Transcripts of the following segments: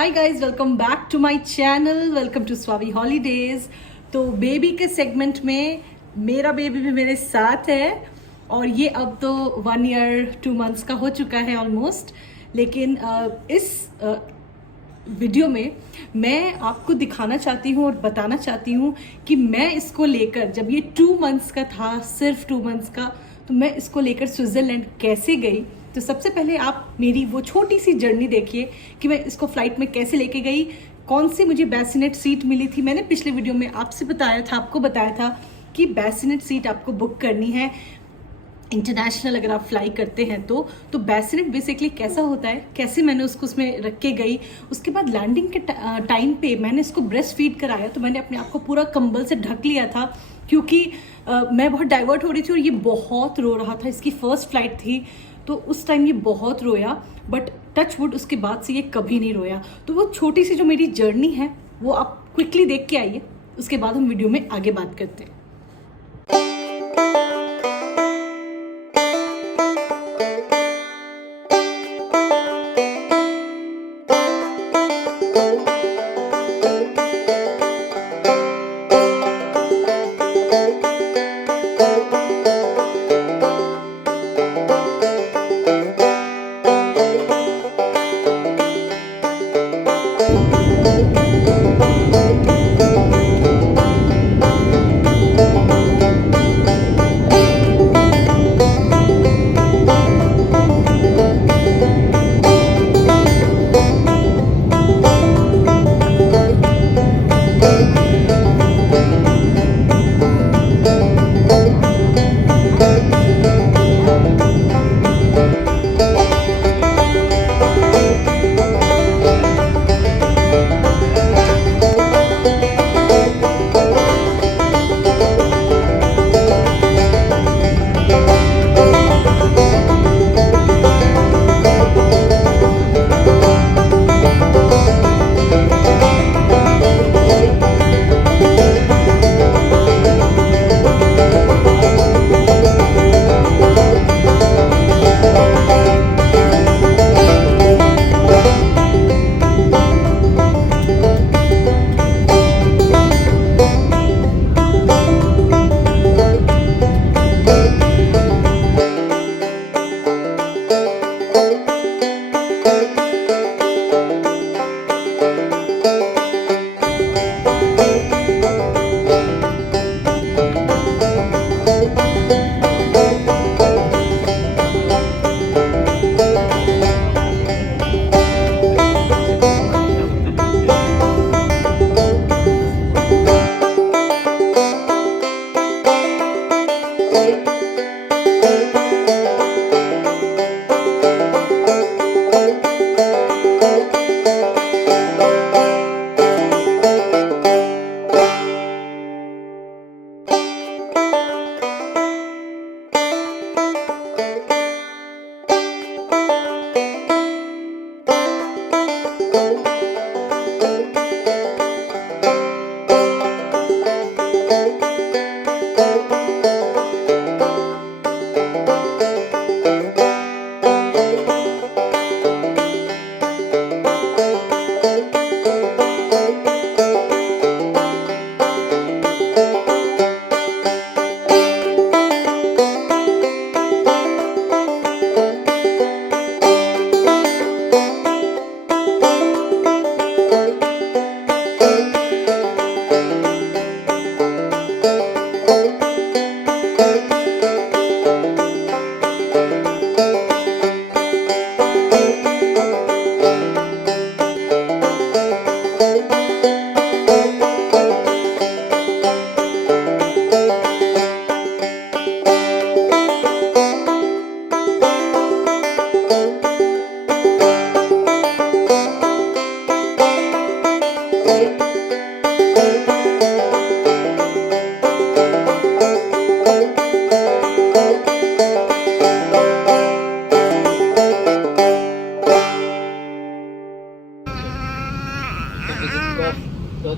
Hi guys, welcome back to my channel. Welcome to Swavi holidays. तो baby के segment में मेरा बेबी भी मेरे साथ है और ये अब तो 1 ईयर 2 मंथ्स का हो चुका है ऑलमोस्ट। लेकिन इस वीडियो में मैं आपको दिखाना चाहती हूँ और बताना चाहती हूँ कि मैं इसको लेकर, जब ये 2 मंथ्स का था, सिर्फ 2 मंथ्स का, तो मैं इसको लेकर स्विट्ज़रलैंड कैसे गई। तो सबसे पहले आप मेरी वो छोटी सी जर्नी देखिए कि मैं इसको फ्लाइट में कैसे लेके गई, कौन सी मुझे बेसिनेट सीट मिली थी। मैंने पिछले वीडियो में आपको बताया था कि बेसिनेट सीट आपको बुक करनी है इंटरनेशनल अगर आप फ्लाई करते हैं तो बेसिनेट बेसिकली कैसा होता है, कैसे मैंने उसको उसमें रख के गई। उसके बाद लैंडिंग के टाइम पे मैंने इसको ब्रेस्ट फीड कराया, तो मैंने अपने आप को पूरा कंबल से ढक लिया था क्योंकि मैं बहुत डाइवर्ट हो रही थी और ये बहुत रो रहा था। इसकी फर्स्ट फ्लाइट थी तो उस टाइम ये बहुत रोया, बट टच वुड उसके बाद से ये कभी नहीं रोया। तो वो छोटी सी जो मेरी जर्नी है वो आप क्विकली देख के आइए, उसके बाद हम वीडियो में आगे बात करते हैं।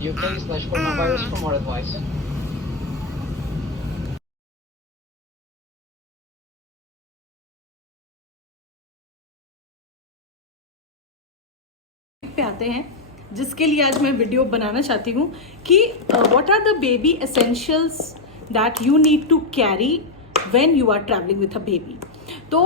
UK/coronavirus for more advice. पे आते आते हैं, जिसके लिए आज मैं वीडियो बनाना चाहती हूँ कि what are the baby essentials that you need to carry when you are travelling with a baby. तो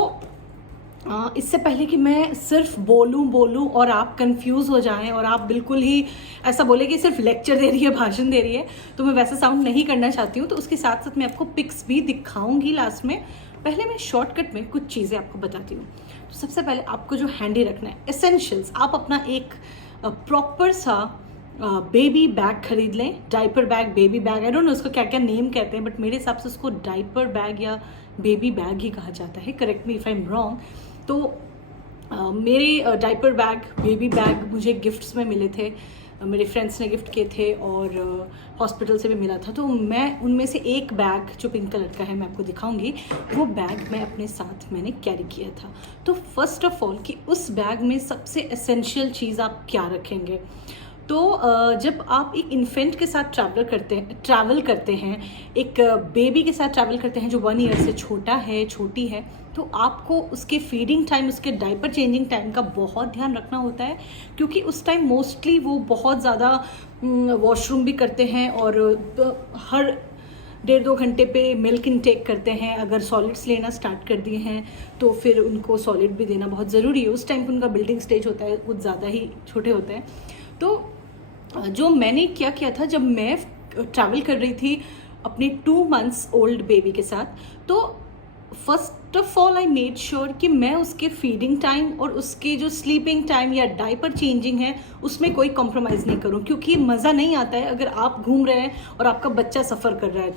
इससे पहले कि मैं सिर्फ बोलूं और आप कंफ्यूज हो जाएं और आप बिल्कुल ही ऐसा बोले कि सिर्फ लेक्चर दे रही है, भाषण दे रही है, तो मैं वैसा साउंड नहीं करना चाहती हूँ। तो उसके साथ साथ मैं आपको पिक्स भी दिखाऊंगी लास्ट में। पहले मैं शॉर्टकट में कुछ चीज़ें आपको बताती हूँ। तो सबसे पहले आपको जो हैंडी रखना है, एसेंशियल्स, आप अपना एक प्रॉपर सा बेबी बैग खरीद लें। Diaper bag, baby bag, I don't know उसको क्या क्या नेम कहते हैं, बट मेरे हिसाब से उसको डाइपर बैग या बेबी बैग ही कहा जाता है। Correct me if I am wrong. तो मेरे डाइपर बैग, बेबी बैग मुझे गिफ्ट्स में मिले थे, मेरे फ्रेंड्स ने गिफ्ट किए थे और हॉस्पिटल से भी मिला था। तो मैं उनमें से एक बैग जो पिंक कलर का है, मैं आपको दिखाऊंगी, वो बैग मैं अपने साथ मैंने कैरी किया था। तो फर्स्ट ऑफ ऑल कि उस बैग में सबसे एसेंशियल चीज़ आप क्या रखेंगे। तो जब आप एक इन्फेंट के साथ ट्रैवल करते हैं, एक बेबी के साथ ट्रैवल करते हैं जो 1 ईयर से छोटा है, छोटी है, तो आपको उसके फीडिंग टाइम, उसके डाइपर चेंजिंग टाइम का बहुत ध्यान रखना होता है, क्योंकि उस टाइम मोस्टली वो बहुत ज़्यादा वॉशरूम भी करते हैं और हर 1.5-2 घंटे पे मिल्क इनटेक करते हैं। अगर सॉलिड्स लेना स्टार्ट कर दिए हैं तो फिर उनको सॉलिड भी देना बहुत ज़रूरी है। उस टाइम पर उनका बिल्डिंग स्टेज होता है, कुछ ज़्यादा ही छोटे होते हैं। तो जो मैंने क्या किया था, जब मैं ट्रैवल कर रही थी अपने 2 मंथ्स ओल्ड बेबी के साथ, तो first of all I made sure कि मैं उसके फीडिंग टाइम और उसके जो स्लीपिंग टाइम या डाइपर चेंजिंग है उसमें कोई कॉम्प्रोमाइज़ नहीं करूं, क्योंकि मज़ा नहीं आता है अगर आप घूम रहे हैं और आपका बच्चा सफ़र कर रहा है।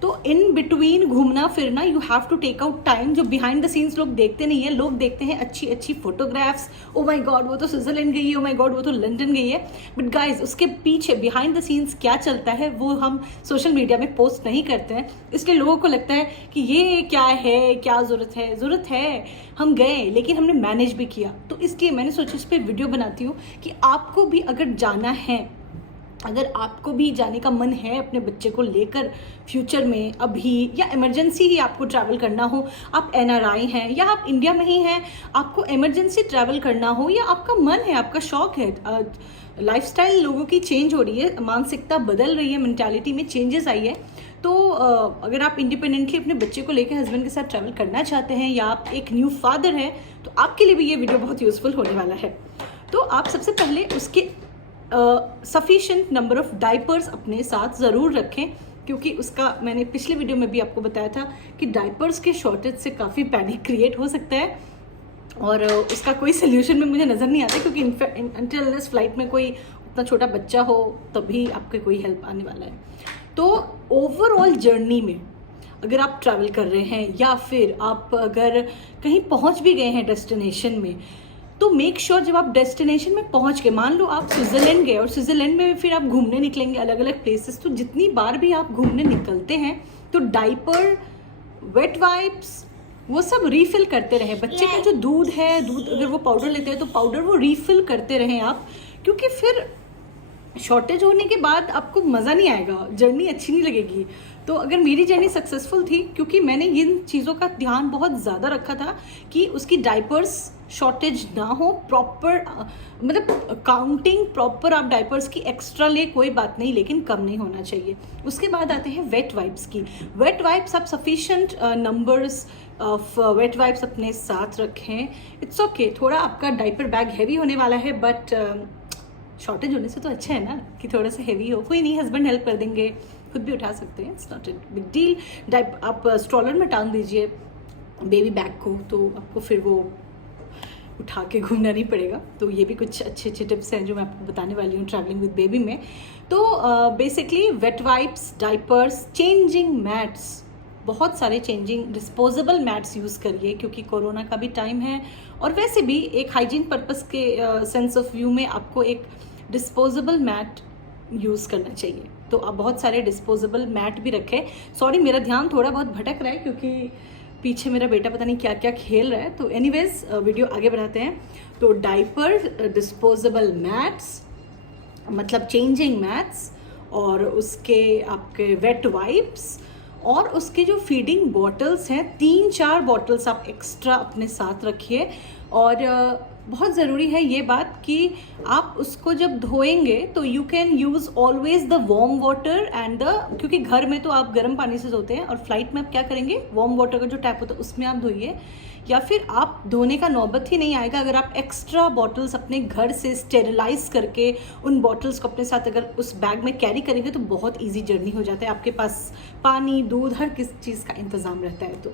तो इन बिटवीन घूमना फिरना you have to take out time. जो बिहाइंड द सीन्स लोग देखते नहीं है, लोग देखते हैं अच्छी अच्छी फोटोग्राफ्स, ओ माई गॉड वो तो स्विट्जरलैंड गई है, ओ माई गॉड वो तो लंदन गई है, बट गाइज उसके पीछे बिहाइंड द सीन्स क्या चलता है वो हम सोशल मीडिया में पोस्ट नहीं करते हैं। इसलिए लोगों को लगता है कि ये क्या है, क्या ज़रूरत है, हम गए लेकिन हमने मैनेज भी किया। तो इसलिए मैंने सोचा इस पर वीडियो बनाती हूँ कि आपको भी अगर जाना है, अगर आपको भी जाने का मन है अपने बच्चे को लेकर फ्यूचर में, अभी या इमरजेंसी ही आपको ट्रैवल करना हो, आप NRI हैं या आप इंडिया में ही हैं, आपको इमरजेंसी ट्रैवल करना हो या आपका मन है, आपका शौक है, लाइफस्टाइल लोगों की चेंज हो रही है, मानसिकता बदल रही है, मेंटालिटी में चेंजेस आई है, तो अगर आप इंडिपेंडेंटली अपने बच्चे को लेकर हस्बैंड के साथ ट्रैवल करना चाहते हैं या आप एक न्यू फादर हैं, तो आपके लिए भी ये वीडियो बहुत यूजफुल होने वाला है। तो आप सबसे पहले उसके सफिशिएंट नंबर ऑफ डाइपर्स अपने साथ ज़रूर रखें, क्योंकि उसका मैंने पिछले वीडियो में भी आपको बताया था कि डाइपर्स के शॉर्टेज से काफ़ी पैनिक क्रिएट हो सकता है और उसका कोई सोल्यूशन में मुझे नज़र नहीं आता, क्योंकि अनटिल फ्लाइट में कोई उतना छोटा बच्चा हो तभी आपके कोई हेल्प आने वाला है। तो ओवरऑल जर्नी में अगर आप ट्रैवल कर रहे हैं या फिर आप अगर कहीं पहुंच भी गए हैं डेस्टिनेशन में, तो मेक श्योर जब आप डेस्टिनेशन में पहुंच गए, मान लो आप स्विट्जरलैंड गए और स्विट्जरलैंड में फिर आप घूमने निकलेंगे अलग अलग प्लेसेस, तो जितनी बार भी आप घूमने निकलते हैं तो डाइपर, वेट वाइप्स, वो सब रीफिल करते रहें। बच्चे का जो दूध है, दूध अगर वो पाउडर लेते हैं तो पाउडर वो रीफिल करते रहें आप, क्योंकि फिर शॉर्टेज होने के बाद आपको मज़ा नहीं आएगा, जर्नी अच्छी नहीं लगेगी। तो अगर मेरी जर्नी सक्सेसफुल थी क्योंकि मैंने इन चीज़ों का ध्यान बहुत ज़्यादा रखा था कि उसकी डाइपर्स शॉर्टेज ना हो, प्रॉपर मतलब काउंटिंग प्रॉपर आप डाइपर्स की एक्स्ट्रा ले कोई बात नहीं, लेकिन कम नहीं होना चाहिए। उसके बाद आते हैं वेट वाइप्स की। वेट वाइप्स आप sufficient numbers of wet wipes अपने साथ रखें। इट्स ओके, थोड़ा आपका डाइपर बैग हैवी होने वाला है, बट शॉर्टेज होने से तो अच्छा है ना कि थोड़ा सा हैवी हो। कोई नहीं, हस्बैंड हेल्प कर देंगे, खुद भी उठा सकते हैं, it's not a big deal. आप स्ट्रॉलर में टांग दीजिए बेबी बैग को, तो आपको फिर वो उठा के घूमना नहीं पड़ेगा। तो ये भी कुछ अच्छे अच्छे टिप्स हैं जो मैं आपको बताने वाली हूँ ट्रैवलिंग विद बेबी में। तो basically wet wipes, diapers, changing mats, बहुत सारे चेंजिंग डिस्पोजेबल मैट्स यूज़ करिए, क्योंकि कोरोना का भी टाइम है और वैसे भी एक हाइजीन पर्पस के सेंस ऑफ व्यू में आपको एक डिस्पोजेबल मैट यूज़ करना चाहिए। तो आप बहुत सारे डिस्पोजेबल मैट भी रखें। सॉरी, मेरा ध्यान थोड़ा बहुत भटक रहा है क्योंकि पीछे मेरा बेटा पता नहीं क्या क्या खेल रहा है। तो एनीवेज वीडियो आगे बढ़ाते हैं। तो डाइपर, डिस्पोजेबल मैट्स मतलब चेंजिंग मैट्स, और उसके आपके वेट वाइप्स, और उसके जो फीडिंग बॉटल्स हैं 3-4 बॉटल्स आप एक्स्ट्रा अपने साथ रखिए। और बहुत ज़रूरी है ये बात कि आप उसको जब धोएंगे तो you can use always the warm water and the, क्योंकि घर में तो आप गर्म पानी से धोते हैं और फ्लाइट में आप क्या करेंगे, वार्म वाटर का जो टैप होता है उसमें आप धोइए, या फिर आप धोने का नौबत ही नहीं आएगा अगर आप एक्स्ट्रा बॉटल्स अपने घर से स्टेरिलाइज करके उन बॉटल्स को अपने साथ अगर उस बैग में कैरी करेंगे तो बहुत ईजी जर्नी हो जाता है, आपके पास पानी दूध हर किस चीज़ का इंतज़ाम रहता है। तो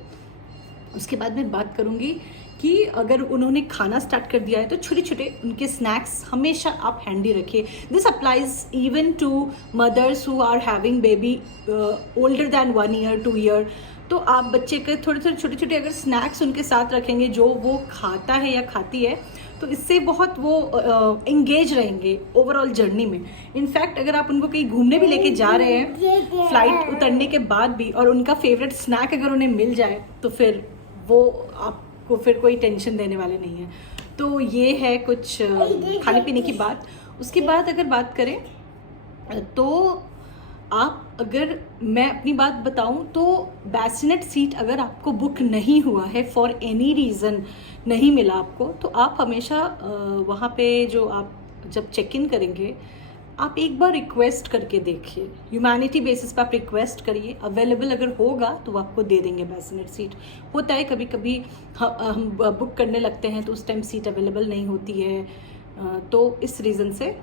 उसके बाद मैं बात करूँगी कि अगर उन्होंने खाना स्टार्ट कर दिया है तो छोटे छोटे उनके स्नैक्स हमेशा आप हैंडी रखिए। This applies even to mothers who are having baby older than 1 year 2 year. तो आप बच्चे के थोड़े थोड़े छोटे छोटे अगर स्नैक्स उनके साथ रखेंगे जो वो खाता है या खाती है, तो इससे बहुत वो इंगेज रहेंगे ओवरऑल जर्नी में। इनफैक्ट अगर आप उनको कहीं घूमने भी लेके जा रहे हैं फ्लाइट उतरने के बाद भी और उनका फेवरेट स्नैक अगर उन्हें मिल जाए तो फिर वो आपको फिर कोई टेंशन देने वाले नहीं है। तो ये है कुछ खाने पीने की बात। उसके बाद अगर बात करें तो आप, अगर मैं अपनी बात बताऊं तो बैसिनेट सीट अगर आपको बुक नहीं हुआ है फॉर एनी रीज़न, नहीं मिला आपको, तो आप हमेशा वहाँ पे जो आप जब चेक इन करेंगे आप एक बार रिक्वेस्ट करके देखिए, ह्यूमैनिटी बेसिस पे आप रिक्वेस्ट करिए, अवेलेबल अगर होगा तो वो आपको दे देंगे बैसिनेट सीट। होता है कभी कभी हम बुक करने लगते हैं तो उस टाइम सीट अवेलेबल नहीं होती है, तो इस रीज़न से।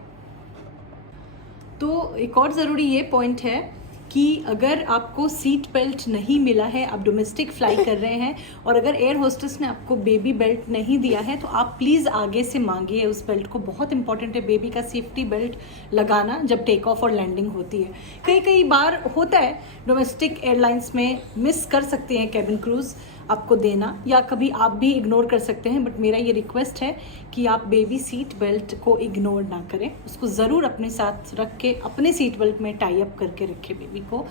तो एक और ज़रूरी ये पॉइंट है कि अगर आपको सीट बेल्ट नहीं मिला है, आप डोमेस्टिक फ्लाई कर रहे हैं और अगर एयर होस्टेस ने आपको बेबी बेल्ट नहीं दिया है तो आप प्लीज़ आगे से मांगिए उस बेल्ट को। बहुत इंपॉर्टेंट है बेबी का सेफ्टी बेल्ट लगाना जब टेक ऑफ और लैंडिंग होती है। कई बार होता है डोमेस्टिक एयरलाइंस में मिस कर सकते हैं कैबिन क्रूज़ आपको देना, या कभी आप भी इग्नोर कर सकते हैं, बट मेरा ये रिक्वेस्ट है कि आप बेबी सीट बेल्ट को इग्नोर ना करें, उसको ज़रूर अपने साथ रख के अपने सीट बेल्ट में टाई अप करके रखें बेबी को।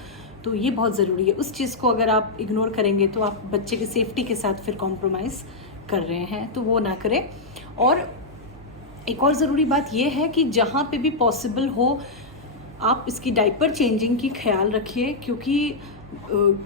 तो ये बहुत ज़रूरी है। उस चीज़ को अगर आप इग्नोर करेंगे तो आप बच्चे की सेफ्टी के साथ फिर कॉम्प्रोमाइज़ कर रहे हैं, तो वो ना करें। और एक और ज़रूरी बात यह है कि जहाँ पे भी पॉसिबल हो आप इसकी डायपर चेंजिंग की ख्याल रखिए, क्योंकि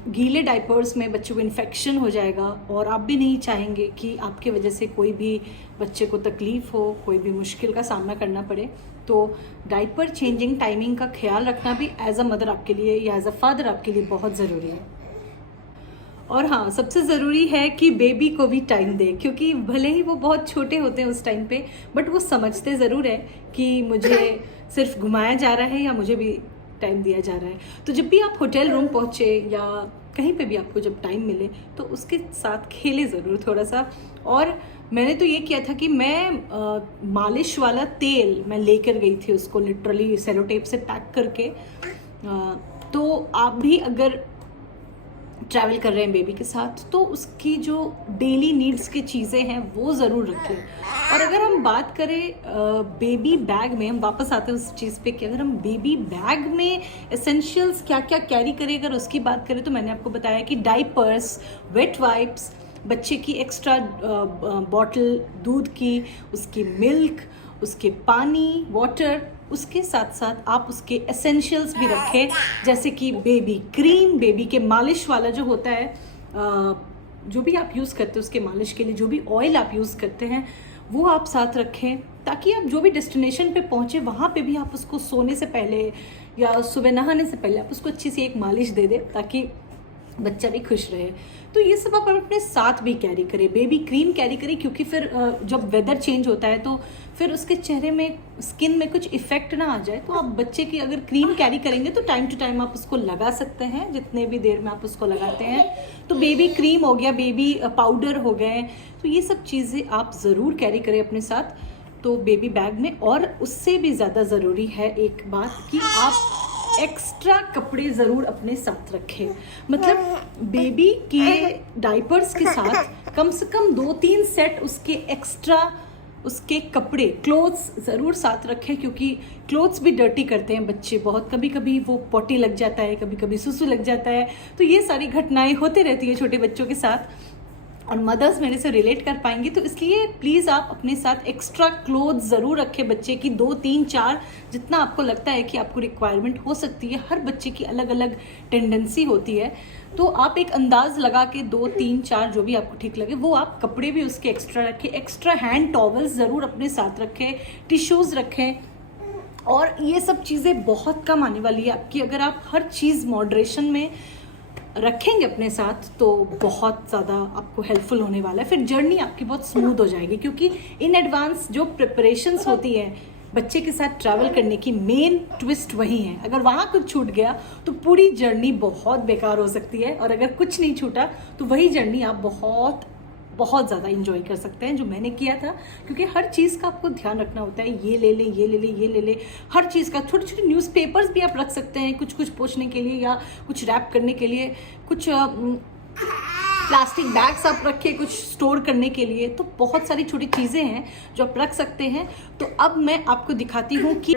गीले डायपर्स में बच्चों को इन्फेक्शन हो जाएगा और आप भी नहीं चाहेंगे कि आपके वजह से कोई भी बच्चे को तकलीफ़ हो, कोई भी मुश्किल का सामना करना पड़े। तो डायपर चेंजिंग टाइमिंग का ख्याल रखना भी एज अ मदर आपके लिए या एज अ फादर आपके लिए बहुत ज़रूरी है। और हाँ, सबसे ज़रूरी है कि बेबी को भी टाइम दे, क्योंकि भले ही वो बहुत छोटे होते हैं उस टाइम पे, बट वो समझते ज़रूर है कि मुझे सिर्फ घुमाया जा रहा है या मुझे भी टाइम दिया जा रहा है। तो जब भी आप होटल रूम पहुँचे या कहीं पे भी आपको जब टाइम मिले तो उसके साथ खेले ज़रूर थोड़ा सा। और मैंने तो ये किया था कि मैं मालिश वाला तेल मैं लेकर गई थी, उसको लिटरली सेलो टेप से पैक करके। तो आप भी अगर ट्रैवल कर रहे हैं बेबी के साथ तो उसकी जो डेली नीड्स की चीज़ें हैं वो ज़रूर रखें। और अगर हम बात करें बेबी बैग में, हम वापस आते हैं उस चीज़ पे कि अगर हम बेबी बैग में एसेंशियल्स क्या क्या कैरी करें, अगर उसकी बात करें तो मैंने आपको बताया कि डाइपर्स, वेट वाइप्स, बच्चे की एक्स्ट्रा बॉटल दूध की, उसकी मिल्क, उसके पानी, वाटर, उसके साथ साथ आप उसके एसेंशियल्स भी रखें, जैसे कि बेबी क्रीम, बेबी के मालिश वाला जो होता है, जो भी आप यूज़ करते हैं उसके मालिश के लिए जो भी ऑयल आप यूज़ करते हैं वो आप साथ रखें, ताकि आप जो भी डेस्टिनेशन पे पहुँचे वहाँ पे भी आप उसको सोने से पहले या सुबह नहाने से पहले आप उसको अच्छी सी एक मालिश दे दें ताकि बच्चा भी खुश रहे। तो ये सब आप अपने साथ भी कैरी करें। बेबी क्रीम कैरी करें, क्योंकि फिर जब वेदर चेंज होता है तो फिर उसके चेहरे में, स्किन में कुछ इफेक्ट ना आ जाए। तो आप बच्चे की अगर क्रीम कैरी करेंगे तो टाइम टू टाइम आप उसको लगा सकते हैं, जितने भी देर में आप उसको लगाते हैं। तो बेबी क्रीम हो गया, बेबी पाउडर हो गए, तो ये सब चीज़ें आप ज़रूर कैरी करें अपने साथ तो बेबी बैग में। और उससे भी ज़्यादा ज़रूरी है एक बात कि आप एक्स्ट्रा कपड़े ज़रूर अपने साथ रखें। मतलब बेबी के डाइपर्स के साथ कम से कम 2-3 सेट उसके एक्स्ट्रा उसके कपड़े, क्लोथ्स ज़रूर साथ रखें, क्योंकि क्लोथ्स भी डर्टी करते हैं बच्चे बहुत। कभी कभी वो पॉटी लग जाता है, कभी कभी सुसु लग जाता है, तो ये सारी घटनाएं होती रहती है छोटे बच्चों के साथ। और मदर्स मेरे से रिलेट कर पाएंगी, तो इसलिए प्लीज़ आप अपने साथ एक्स्ट्रा क्लोथ ज़रूर रखें बच्चे की, 2 3 4 जितना आपको लगता है कि आपको रिक्वायरमेंट हो सकती है। हर बच्चे की अलग अलग टेंडेंसी होती है, तो आप एक अंदाज लगा के 2 3 4 जो भी आपको ठीक लगे वो आप कपड़े भी उसके एक्स्ट्रा रखें। एक्स्ट्रा हैंड टॉवल्स ज़रूर अपने साथ रखें, टिश्यूज़ रखें, और ये सब चीज़ें बहुत कम आने वाली है आपकी अगर आप हर चीज़ मॉडरेशन में रखेंगे अपने साथ, तो बहुत ज़्यादा आपको हेल्पफुल होने वाला है। फिर जर्नी आपकी बहुत स्मूथ हो जाएगी, क्योंकि इन एडवांस जो प्रिपरेशंस होती है बच्चे के साथ ट्रैवल करने की, मेन ट्विस्ट वही है। अगर वहाँ कुछ छूट गया तो पूरी जर्नी बहुत बेकार हो सकती है, और अगर कुछ नहीं छूटा तो वही जर्नी आप बहुत बहुत ज़्यादा इंजॉय कर सकते हैं, जो मैंने किया था। क्योंकि हर चीज़ का आपको ध्यान रखना होता है, ये ले ले, ये ले ले, ये ले ले, हर चीज़ का। छोटे छोटे न्यूज़पेपर्स भी आप रख सकते हैं, कुछ कुछ पोंछने के लिए या कुछ रैप करने के लिए, कुछ प्लास्टिक बैग्स आप रखें कुछ स्टोर करने के लिए। तो बहुत सारी छोटी चीज़ें हैं जो आप रख सकते हैं। तो अब मैं आपको दिखाती हूँ कि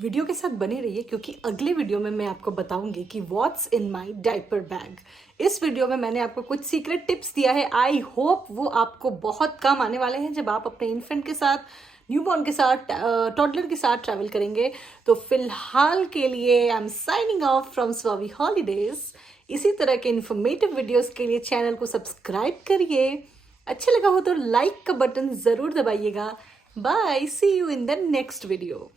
वीडियो के साथ बने रहिए क्योंकि अगले वीडियो में मैं आपको बताऊंगी कि what's in my diaper bag. इस वीडियो में मैंने आपको कुछ सीक्रेट टिप्स दिया है, आई होप वो आपको बहुत काम आने वाले हैं जब आप अपने इन्फेंट के साथ, न्यूबॉर्न के साथ, टॉडलर के साथ ट्रैवल करेंगे। तो फिलहाल के लिए I am signing off from Swavi holidays. इसी तरह के इन्फॉर्मेटिव वीडियोस के लिए चैनल को सब्सक्राइब करिए, अच्छा लगा हो तो लाइक का बटन ज़रूर दबाइएगा। Bye, see you in the next video.